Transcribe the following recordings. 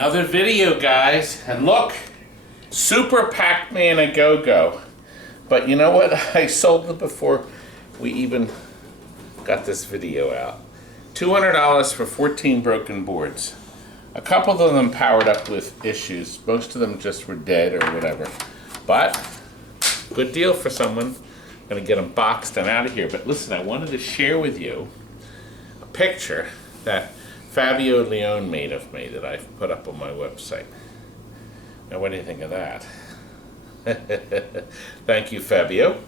Another video, guys, and look, Super Pac-Man a Go-Go. But you know what? I sold it before we even got this video out. $200 for 14 broken boards. A couple of them powered up with issues. Most of them just were dead or whatever. But good deal for someone. Gonna get them boxed and out of here. But listen, I wanted to share with you a picture that Fabio Leone made of me that I've put up on my website. Now, what do you think of that? Thank you, Fabio.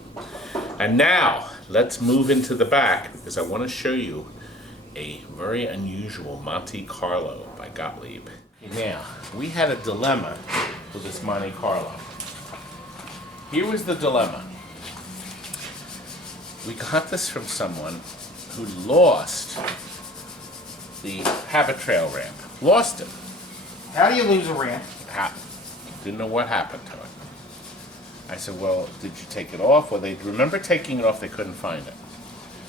And now, let's move into the back because I want to show you a very unusual Monte Carlo by Gottlieb. Now, we had a dilemma with this Monte Carlo. Here was the dilemma. We got this from someone who lost the habit trail ramp. Lost it. How do you lose a ramp? Didn't know what happened to it. I said, well, did you take it off? Well, they remember taking it off, they couldn't find it.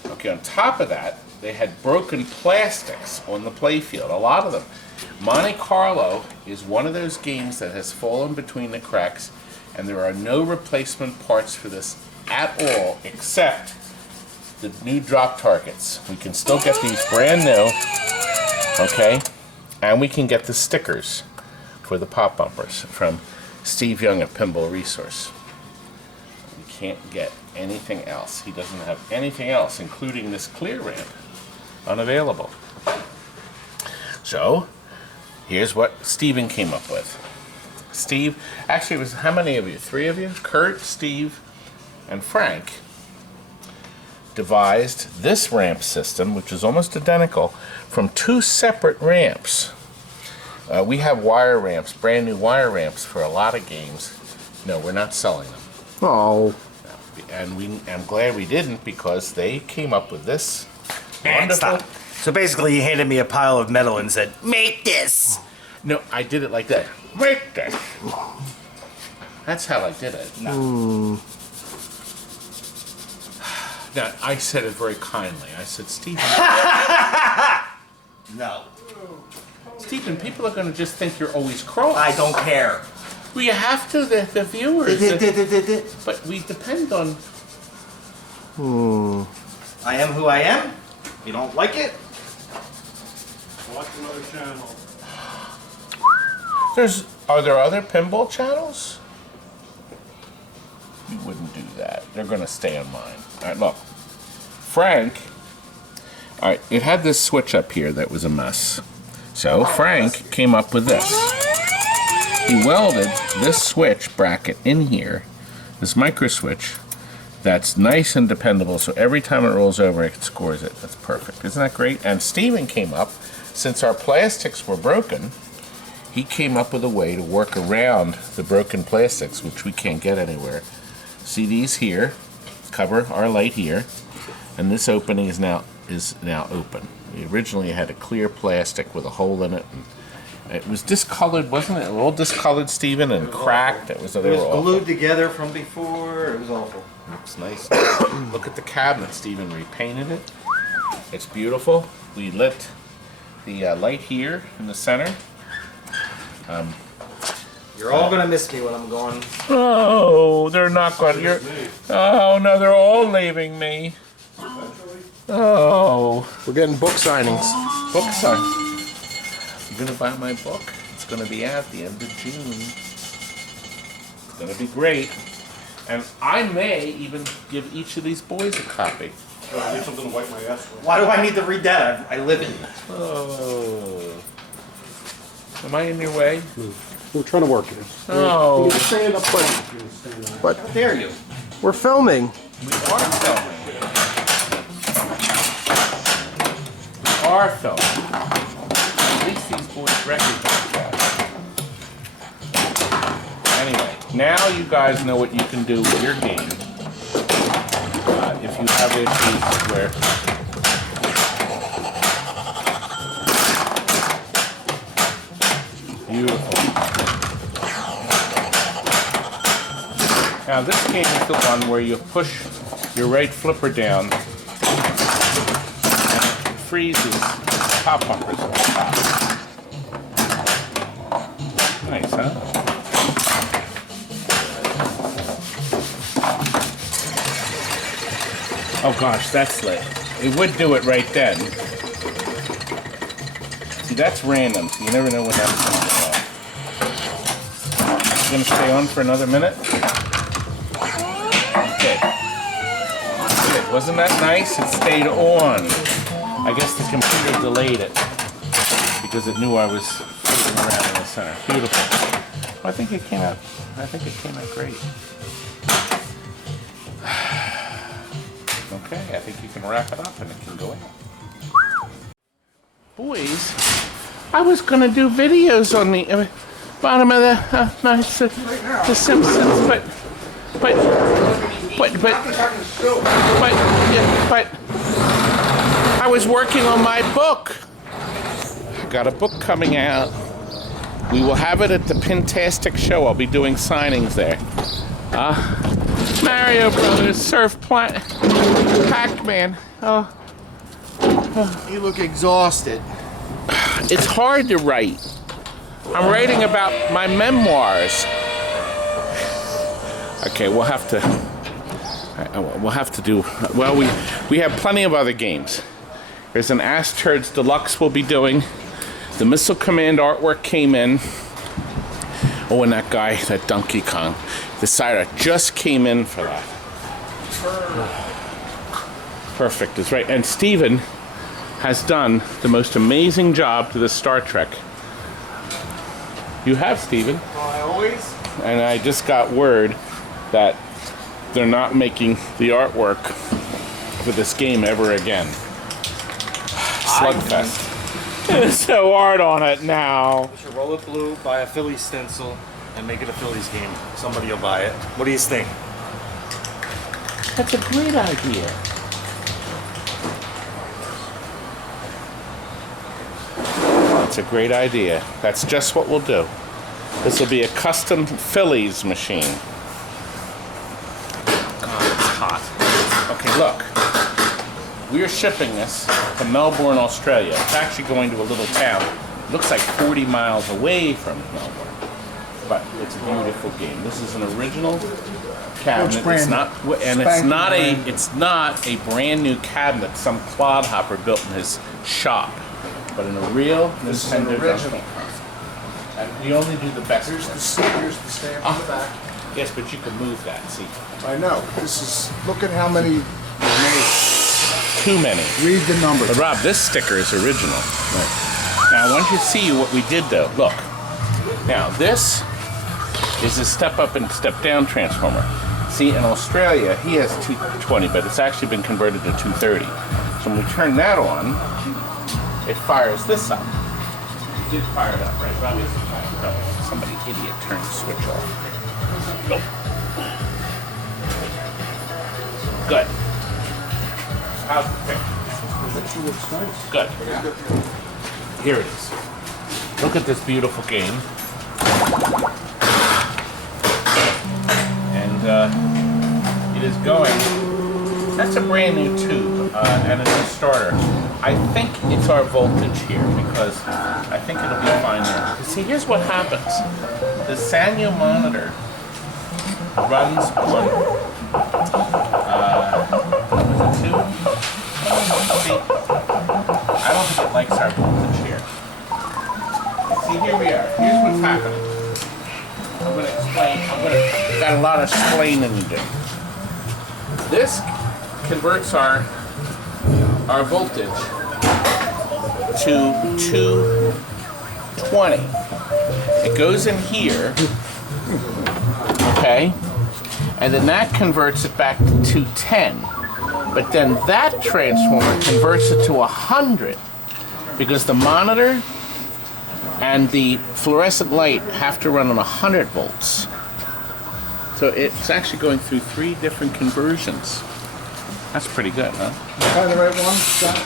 Okay, on top of that, they had broken plastics on the playfield, a lot of them. Monte Carlo is one of those games that has fallen between the cracks, and there are no replacement parts for this at all, except the new drop targets. We can still get these brand new, okay? And we can get the stickers for the pop bumpers from Steve Young at Pinball Resource. We can't get anything else. He doesn't have anything else, including this clear ramp, unavailable. So, here's what Steven came up with. Steve, actually it was how many of you? 3 of you? Kurt, Steve, and Frank devised this ramp system, which is almost identical, from 2 separate ramps. We have wire ramps, brand new wire ramps for a lot of games. No, we're not selling them. Oh. And I'm glad we didn't because they came up with this And wonderful. stop. So basically, he handed me a pile of metal and said, "Make this." No, I did it like that. Make this. That's how I did it. No. Now, I said it very kindly. I said, Stephen. No. Stephen, people are going to just think you're always cross. I don't care. Well, you have to, the viewers. But we depend on... I am who I am. You don't like it? Watch another channel. Are there other pinball channels? You wouldn't do that. They're going to stay on mine. All right, look. Frank, all right, it had this switch up here that was a mess. So Frank came up with this. He welded this switch bracket in here, this micro switch, that's nice and dependable, so every time it rolls over, it scores it. That's perfect. Isn't that great? And Steven came up, since our plastics were broken, he came up with a way to work around the broken plastics, which we can't get anywhere. See these here, cover our light here, and this opening is now open. We originally had a clear plastic with a hole in it, and it was discolored, wasn't it? All discolored, Stephen, and cracked. It was Glued together from before. It was awful. Looks nice. Look at the cabinet. Stephen repainted it. It's beautiful. We lit the light here in the center. You're all gonna miss me when I'm gone. Oh, they're not going. Oh no, they're all leaving me. Oh, We're getting book signings. book sign. I'm gonna buy my book. It's gonna be out the end of June. It's gonna be great, and I may even give each of these boys a copy. I need something to wipe my ass with. Why do I need to read that? I live in. Oh, am I in your way? We're trying to work here. Oh, You can stand up, please. But How dare you? we're filming. we are filming. We are filming. At least these boys recognize that. Anyway, now you guys know what you can do with your game. If you have issues where beautiful. Now this game is the one where you push your right flipper down and it freezes pop bumpers on the top. Nice, huh? Oh gosh, that's lit. It would do it right then. See, that's random, so you never know what that's going to go off. It's going to stay on for another minute? Okay. Good. Wasn't that nice? It stayed on. I guess the computer delayed it because it knew I was floating around in the center. Beautiful. Well, I think it came out great. Okay, I think you can wrap it up and it can go in. Boys, I was gonna do videos on the bottom of the Simpsons, but I was working on my book. I got a book coming out. We will have it at the Pintastic show. I'll be doing signings there. Mario Brothers, Surf Planet, Pac-Man. You look exhausted. It's hard to write. I'm writing about my memoirs. Okay, we'll have to do. Well, we have plenty of other games. There's an Ask Turds Deluxe we'll be doing. The Missile Command artwork came in. Oh, and that guy, that Donkey Kong, the Sire just came in for that. Perfect is right. And Steven has done the most amazing job to the Star Trek. You have, Steven. I always. And I just got word that they're not making the artwork for this game ever again. Slugfest. It's so hard on it now. You should roll it blue, buy a Phillies stencil, and make it a Phillies game. Somebody will buy it. What do you think? That's a great idea. That's a great idea. That's just what we'll do. This will be a custom Phillies machine. God, it's hot. Okay, look. We're shipping this to Melbourne, Australia. It's actually going to a little town. It looks like 40 miles away from Melbourne. But it's a beautiful game. This is an original cabinet. It's not, and it's not a brand new cabinet some clodhopper built in his shop, but in a real Nintendo original. And we only do the best. Here's the stamp on the back. Yes, but you can move that. See, I know. This is. Look at how many. too many. Read the numbers. But Rob, this sticker is original. Right. Now I want you to see what we did though. Look. Now this is a step up and step down transformer. See, in Australia he has 220, but it's actually been converted to 230. So when we turn that on, it fires this up. It did fire it up, right, Robbie? No, somebody idiot turned the switch off. Nope. Good. How's the picture? Good. Here it is. Look at this beautiful game. And it is going. That's a brand new tube and a new starter. I think it's our voltage here because I think it'll be fine there. See, here's what happens. The Sanyo monitor runs on two. See, I don't think it likes our voltage here. See, here we are. Here's what's happening. I'm going to explain. Got a lot of explaining to do. This converts our voltage to 220. It goes in here, okay, and then that converts it back to 210. But then that transformer converts it to 100 because the monitor and the fluorescent light have to run on 100 volts. So it's actually going through 3 different conversions. That's pretty good, huh? Find the right one, Scott?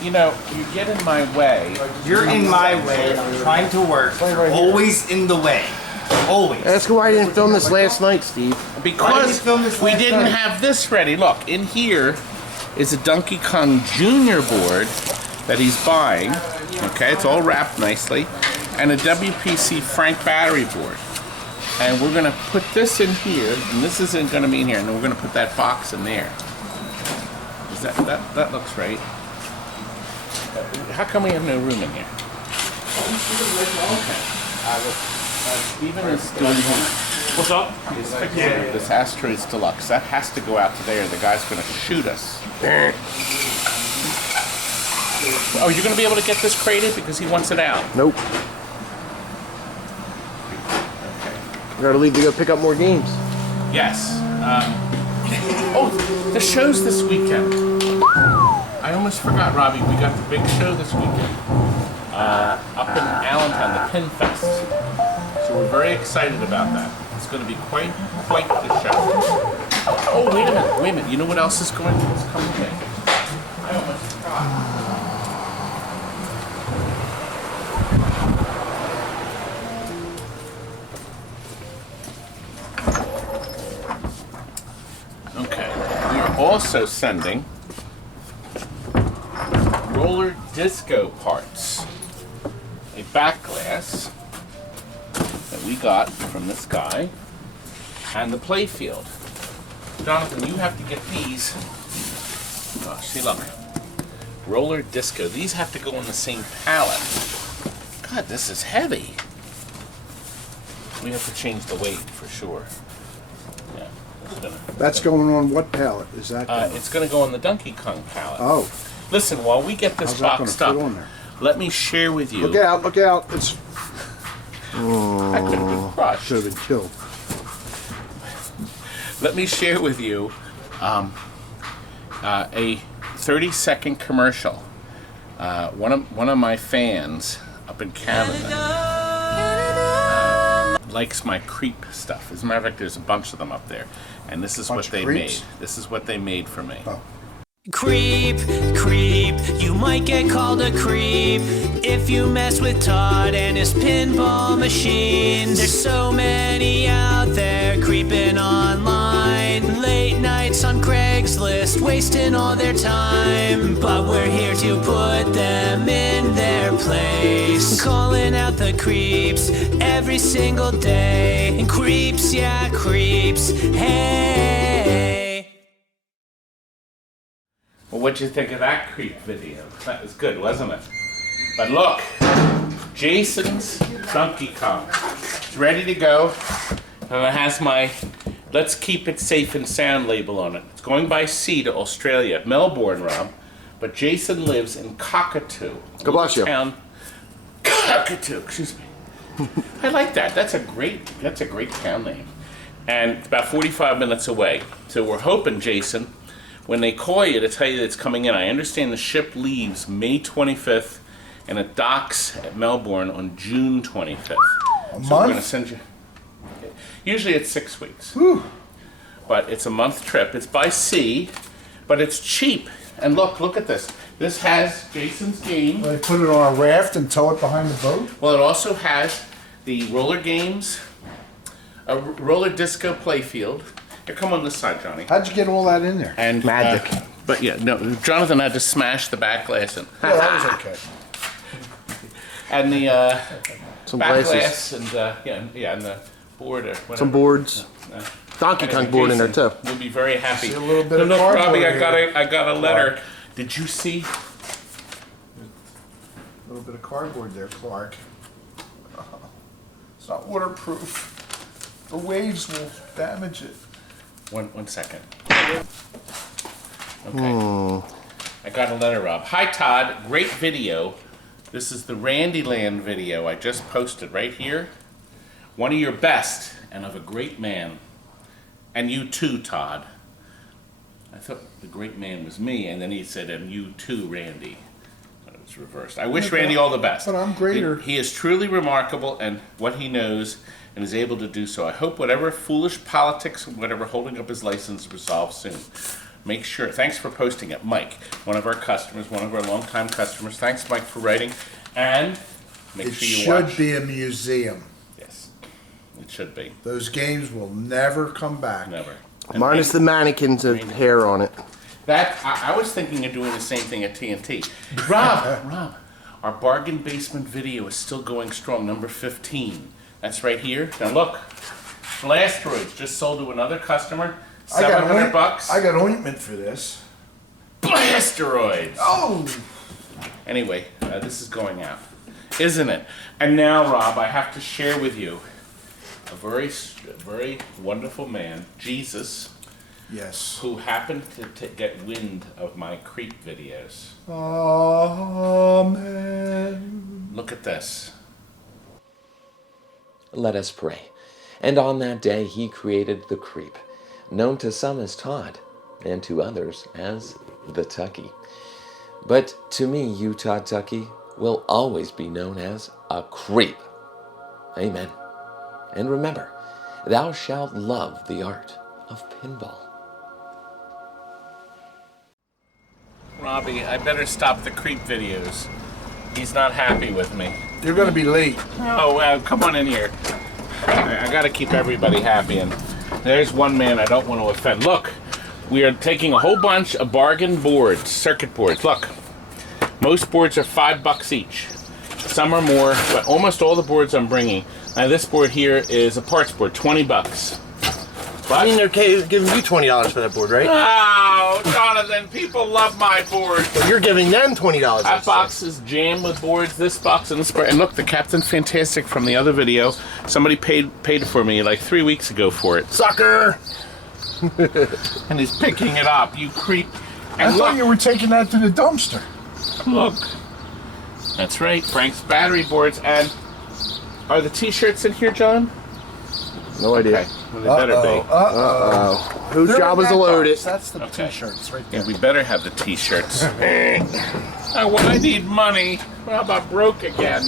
You know, you get in my way. You're in my way. I'm trying to work. Always in the way. Always. Ask why I didn't film this last night, Steve. Because we didn't have this ready. Look, in here is a Donkey Kong Jr. board that he's buying. Okay, it's all wrapped nicely. and a WPC Frank battery board. And we're gonna put this in here, and this isn't gonna be in here, and then we're gonna put that box in there. Is that looks right? How come we have no room in here? Okay. Stephen is doing What's up? he's fixing this Asteroids Deluxe. That has to go out to there. The guy's gonna shoot us. Oh, you're gonna be able to get this crated because he wants it out. Nope. I gotta leave to go pick up more games. Yes. Oh, the show's this weekend. I almost forgot, Robbie. We got the big show this weekend up in Allentown, the Pin Fest. So we're very excited about that. It's going to be quite the show. Oh, wait a minute. You know what else is coming in? I almost forgot. We are also sending roller disco parts, a back glass that we got from this guy, and the play field. Jonathan, you have to get these. Oh, see, look, roller disco. These have to go on the same pallet. God, this is heavy. We have to change the weight for sure. Yeah. That's going on what pallet? Is that? It's going to go on the Donkey Kong pallet. Oh, Listen, while we get this how's that going to boxed fit up, on there? let me share with you. Look out! Look out! It's That could have been crushed. should have been killed. Let me share with you a 30-second commercial. One of my fans up in Canada likes my creep stuff. As a matter of fact, there's a bunch of them up there, and this is what Bunch of they creeps? made. This is what they made for me. Oh. Creep, creep, you might get called a creep if you mess with Todd and his pinball machines. There's so many out there creeping online. Late nights on Craigslist, wasting all their time. But we're here to put them in their place. Calling out the creeps every single day. And creeps, yeah, creeps, hey. Well, what'd you think of that creep video? That was good, wasn't it? But look, Jason's Donkey Kong. It's ready to go, and it has my "Let's Keep It Safe and Sound" label on it. It's going by sea to Australia, Melbourne, Rob, but Jason lives in Cockatoo. God bless you. Town. Cockatoo, excuse me. I like that. That's a great town name, and it's about 45 minutes away. So we're hoping, Jason, when they call you to tell you that it's coming in. I understand the ship leaves May 25th and it docks at Melbourne on June 25th. So we're going to send you. Usually it's 6 weeks. Whew. But it's a month trip. It's by sea, but it's cheap. And look at this. This has Jason's game. They put it on a raft and tow it behind the boat. Well, it also has the roller games, a roller disco playfield. Here, come on this side, Johnny. How'd you get all that in there? And Magic. But yeah, no, Jonathan had to smash the back glass in. Yeah, that was okay. And the Some back glasses. glass and and the board or whatever. Some boards. Uh, Donkey Kong board in there too. We'll be very happy. See a little bit of look, cardboard Robbie, here. I got a letter. Did you see? A little bit of cardboard there, Clark. It's not waterproof. The waves will damage it. One second. Okay. I got a letter, Rob. Hi, Todd. Great video. This is the Randyland video I just posted right here. One of your best and of a great man. And you too, Todd. I thought the great man was me, and then he said, and you too, Randy. But it was reversed. I wish Randy all the best. But I'm greater. He is truly remarkable and what he knows and is able to do so. I hope whatever foolish politics, whatever holding up his license resolves soon. Make sure, thanks for posting it, Mike, one of our customers, one of our longtime customers. Thanks, Mike, for writing. And make It sure you watch. should be a museum. Yes, it should be. Those games will never come back. Never. And Minus the mannequins and hair on it. That I was thinking of doing the same thing at TNT. Rob, Our bargain basement video is still going strong, number 15. That's right here. Now look, Blasteroids just sold to another customer, $700. I got ointment for this. Blasteroids! Oh! Anyway, this is going out, isn't it? And now, Rob, I have to share with you a very wonderful man, Jesus, Yes. who happened to get wind of my creep videos. Amen. Look at this. Let us pray. And on that day he created the creep, known to some as Todd, and to others as the Tucky. But to me, you, Todd Tucky, will always be known as a creep. Amen. And remember, thou shalt love the art of pinball. Robbie, I better stop the creep videos. He's not happy with me. You're gonna be late. Oh, come on in here. I gotta keep everybody happy, and there's one man I don't want to offend. Look, we are taking a whole bunch of bargain boards, circuit boards. Look, most boards are $5 each. Some are more, but almost all the boards I'm bringing. Now this board here is a parts board, $20. But, I mean, they're giving you $20 for that board, right? oh, Jonathan, people love my board. But you're giving them $20. That box is jammed with boards, this box and this board. And look, the Captain Fantastic from the other video, somebody paid for me like 3 weeks ago for it. Sucker! And he's picking it up, you creep. And I thought look, you were taking that to the dumpster. look. That's right, Frank's battery boards. And are the t-shirts in here, John? No idea. Okay, well, they better be. Uh-oh. Whose They're job in is to that load box. it? That's the Okay. t-shirts right there. Yeah, we better have the t-shirts. Oh, well, I need money. Well, I'm broke again.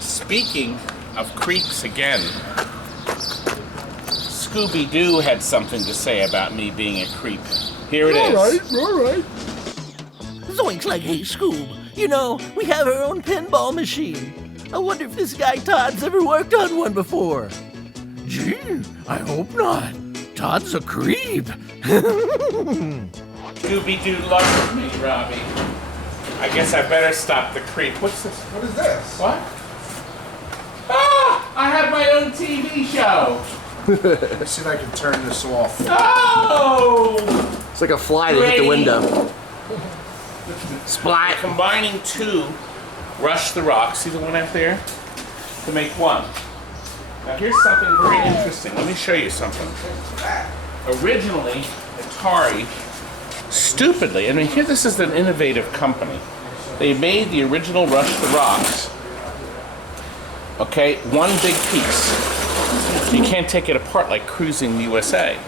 Speaking of creeps again, Scooby-Doo had something to say about me being a creep. Here it is. All right. Zoinks like, hey, Scoob, you know, we have our own pinball machine. I wonder if this guy Todd's ever worked on one before. Gee, I hope not. Todd's a creep. Scooby-Doo loves me, Robbie. I guess I better stop the creep. What's this? What is this? What? Ah! I have my own TV show. Let's see if I can turn this off. Oh! It's like a fly that hit the window. Splat. Combining two Rush the Rock, see the one out there? To make one. Now here's something very interesting. Let me show you something. Originally, Atari, stupidly, I mean, here this is an innovative company. They made the original Rush the Rocks. Okay, one big piece. You can't take it apart like Cruising the USA.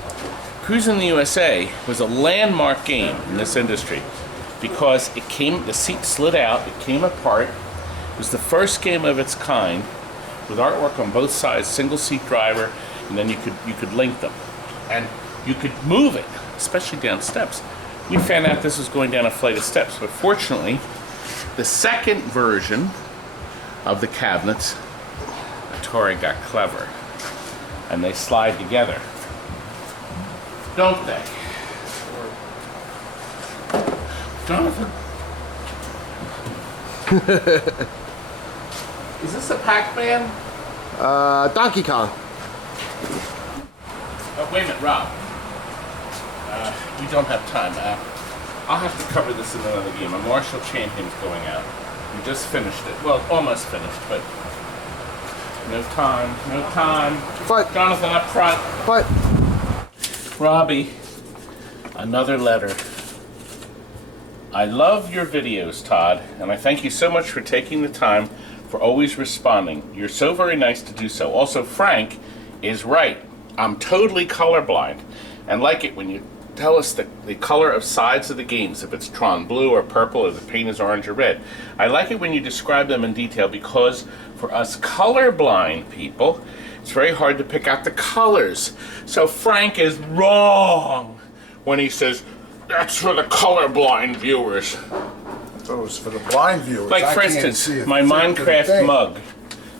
Cruising the USA was a landmark game in this industry because it came, the seat slid out, it came apart. It was the first game of its kind with artwork on both sides, single seat driver, and then you could link them. And you could move it, especially down steps. We found out this was going down a flight of steps, but fortunately, the second version of the cabinets, Atari got clever, and they slide together. Don't they? Jonathan? Is this a Pac-Man? Donkey Kong. Oh, wait a minute, Rob. We don't have time. I'll have to cover this in another game. A Marshall Champion's going out. We just finished it. Well, almost finished, but no time. No time. Fight. Jonathan up front. Fight. Robbie, another letter. I love your videos, Todd, and I thank you so much for taking the time, for always responding. You're so very nice to do so. Also, Frank is right. I'm totally colorblind and like it when you tell us the color of sides of the games, if it's Tron blue or purple or the paint is orange or red. I like it when you describe them in detail because for us colorblind people, it's very hard to pick out the colors. So Frank is wrong when he says, that's for the colorblind viewers. Those for the blind viewers. Like, I for can't instance, see a my freaking Minecraft thing. mug.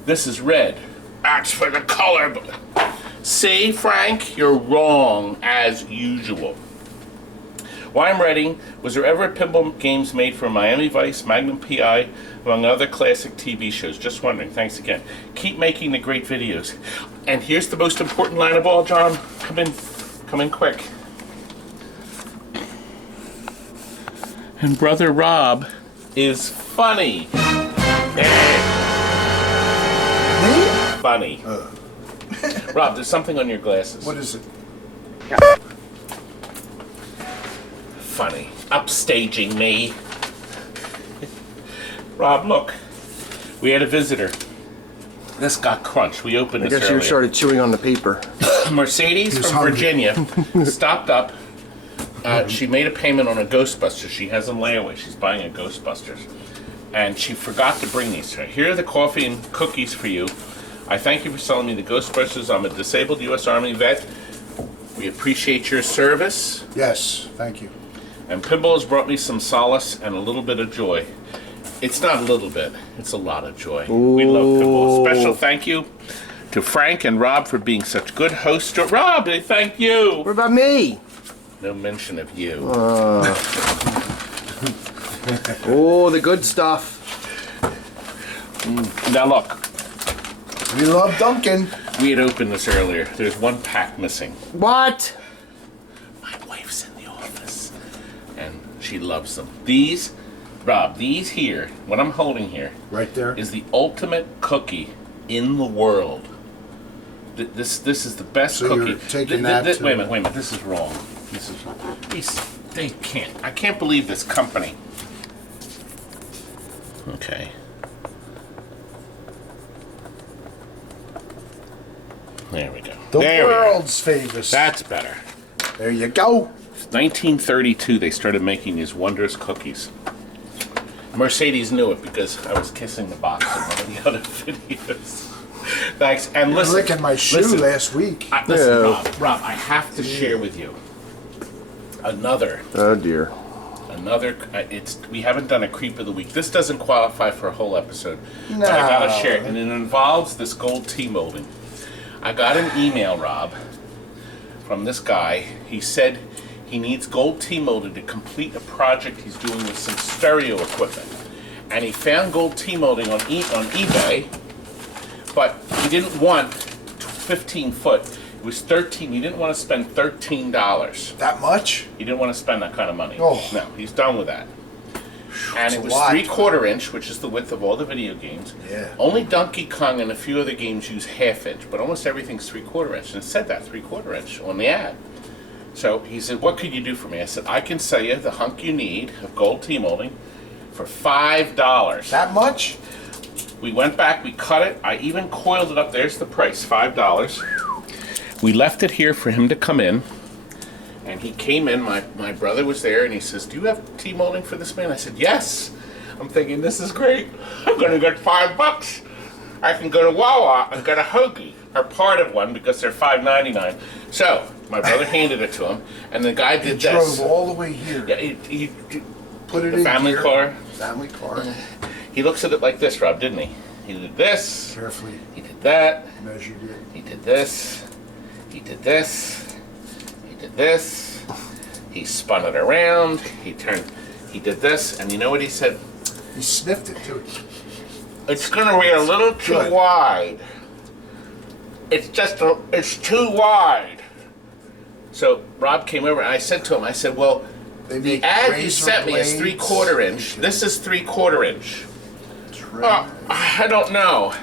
This is red. That's for the color. See, Frank, you're wrong as usual. Why I'm writing, was there ever pinball games made for Miami Vice, Magnum PI, among other classic TV shows? Just wondering. Thanks again. Keep making the great videos. And here's the most important line of all, John. Come in quick. And Brother Rob is funny. Funny. Rob, there's something on your glasses. What is it? Funny. Upstaging me. Rob, look. We had a visitor. This got crunched. We opened I this guess you earlier. started chewing on the paper. Mercedes from hungry. Virginia stopped up. She made a payment on a Ghostbusters. She has a layaway. She's buying a Ghostbusters. And she forgot to bring these to her. Here are the coffee and cookies for you. I thank you for selling me the Ghostbusters. I'm a disabled U.S. Army vet. We appreciate your service. Yes, thank you. And pinball has brought me some solace and a little bit of joy. It's not a little bit, it's a lot of joy. We love pinball. Special thank you to Frank and Rob for being such good hosts. Rob, thank you. What about me? No mention of you. Oh, the good stuff. Now look, We love Duncan. we had opened this earlier. There's one pack missing. What? My wife's in the office, and she loves them. These, Rob, these here, what I'm holding here, Right there. is the ultimate cookie in the world. This is the best So cookie. you're taking that to- Wait a minute. This is wrong. They can't. I can't believe this company. Okay. There we go. The There we go. world's famous. That's better. There you go. 1932, they started making these wondrous cookies. Mercedes knew it because I was kissing the box in one of the other videos. Thanks. And You were listen, licking my shoe listen, last week. listen, Yeah. Rob, I have to share with you another. Oh dear. We haven't done a creep of the week. This doesn't qualify for a whole episode, but I No. gotta share it, and it involves this gold T molding. I got an email, Rob, from this guy. He said he needs gold T molded to complete a project he's doing with some stereo equipment, and he found gold T molding on eBay, but he didn't want 15 foot. It was 13. He didn't want to spend $13. That much? He didn't want to spend that kind of money. Oh. No, he's done with that. And That's it a was lot. 3/4 inch, which is the width of all the video games. Yeah. Only Donkey Kong and a few other games use 1/2 inch, but almost everything's 3/4 inch. And it said that 3/4 inch on the ad. So he said, "What could you do for me?" I said, "I can sell you the hunk you need of gold T molding for $5." That much? We went back, we cut it. I even coiled it up. There's the price, $5. We left it here for him to come in. And he came in, my brother was there, and he says, "Do you have T molding for this man?" I said, "Yes." I'm thinking, this is great. I'm gonna get $5. I can go to Wawa and get a hoagie, or part of one, because they're $5.99. So, my brother handed it to him, and the guy He did drove this. all the way here. Yeah, he Put it the in family gear. car. Family car. He looks at it like this, Rob, didn't he? He did this, Carefully he did that, measured it. he did this, he did this, he did this, he spun it around, he did this, and you know what he said? He sniffed it too. It's gonna be a little too Good. wide. It's too wide. So Rob came over and I said to him, I said, "Well, They the make ad you razor sent me is blades. 3/4 inch. This is 3/4 inch. Trim. I don't know."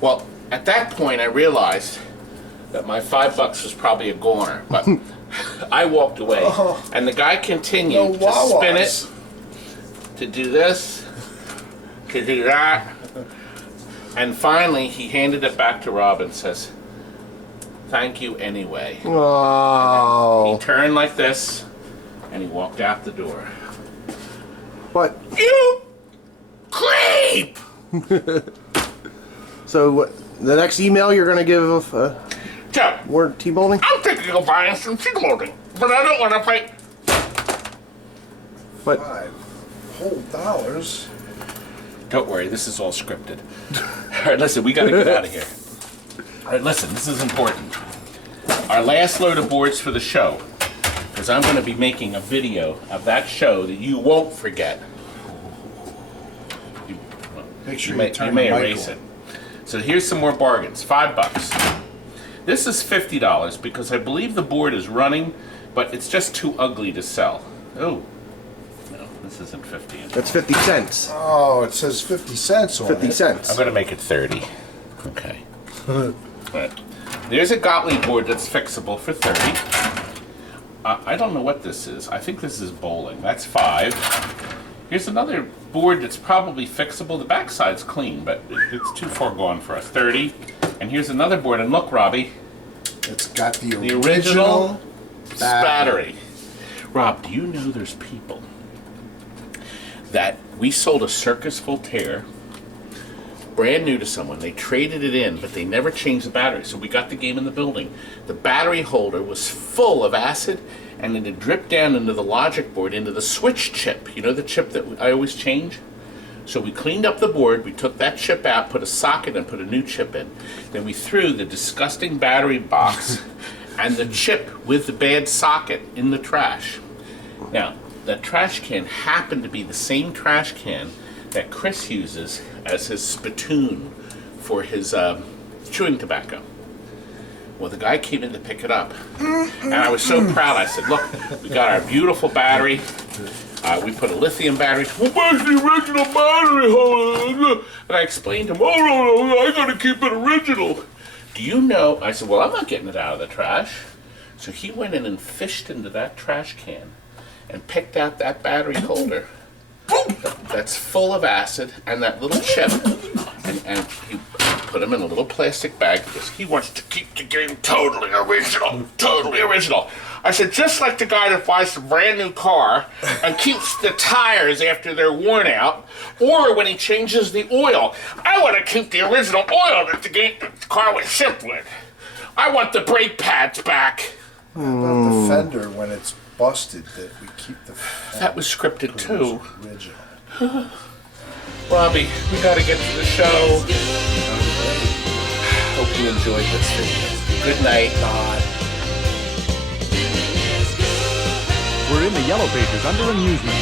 Well, at that point, I realized that my $5 was probably a goner, but I walked away, Oh. and the guy continued No to spin it, Wawas. to do this, to do that, and finally he handed it back to Rob and says, "Thank you anyway." He Oh. turned like this, and he walked out the door. But You creep! so what? The next email you're gonna give Joe, more T molding? I'm thinking of buying some T molding, but I don't want to pay. But $5 whole dollars. Don't worry, this is all scripted. All right, listen, we got to get out of here. All right, listen, this is important. Our last load of boards for the show because I'm going to be making a video of that show that you won't forget. Make sure You may, turn you may the erase mic it. So here's some more bargains. $5. This is $50 because I believe the board is running, but it's just too ugly to sell. Oh, no, this isn't 50. That's 50 cents. Oh, it says 50 cents on 50 it. cents. I'm going to make it 30. Okay. All right. There's a Gottlieb board that's fixable for 30. I don't know what this is. I think this is bowling. That's 5. Here's another board that's probably fixable. The backside's clean, but it's too far gone for us. 30. And here's another board. And look, Robbie. It's got the original battery. battery. Rob, do you know there's people that we sold a Circus Voltaire brand new to someone. They traded it in, but they never changed the battery. So we got the game in the building. The battery holder was full of acid, and it had dripped down into the logic board, into the switch chip. You know the chip that I always change? So we cleaned up the board, we took that chip out, put a socket and put a new chip in. Then we threw the disgusting battery box and the chip with the bad socket in the trash. Now, that trash can happened to be the same trash can that Chris uses as his spittoon for his chewing tobacco. Well, the guy came in to pick it up, and I was so proud. I said, look, we got our beautiful battery. We put a lithium battery. Well, where's the original battery holder? And I explained to him, oh, no, I gotta keep it original. Do you know? I said, well, I'm not getting it out of the trash. So he went in and fished into that trash can and picked out that battery holder that's full of acid and that little chip, and he put him in a little plastic bag because he wants to keep the game totally original, totally original. I said, just like the guy that buys a brand new car and keeps the tires after they're worn out, or when he changes the oil. I want to keep the original oil that the car was shipped with. I want the brake pads back. How about the fender when it's busted, that we keep the fender? That was scripted too. Original. Robbie, we gotta get to the show. Hope you enjoyed this video. Good night, Todd. We're in the yellow pages under amusement.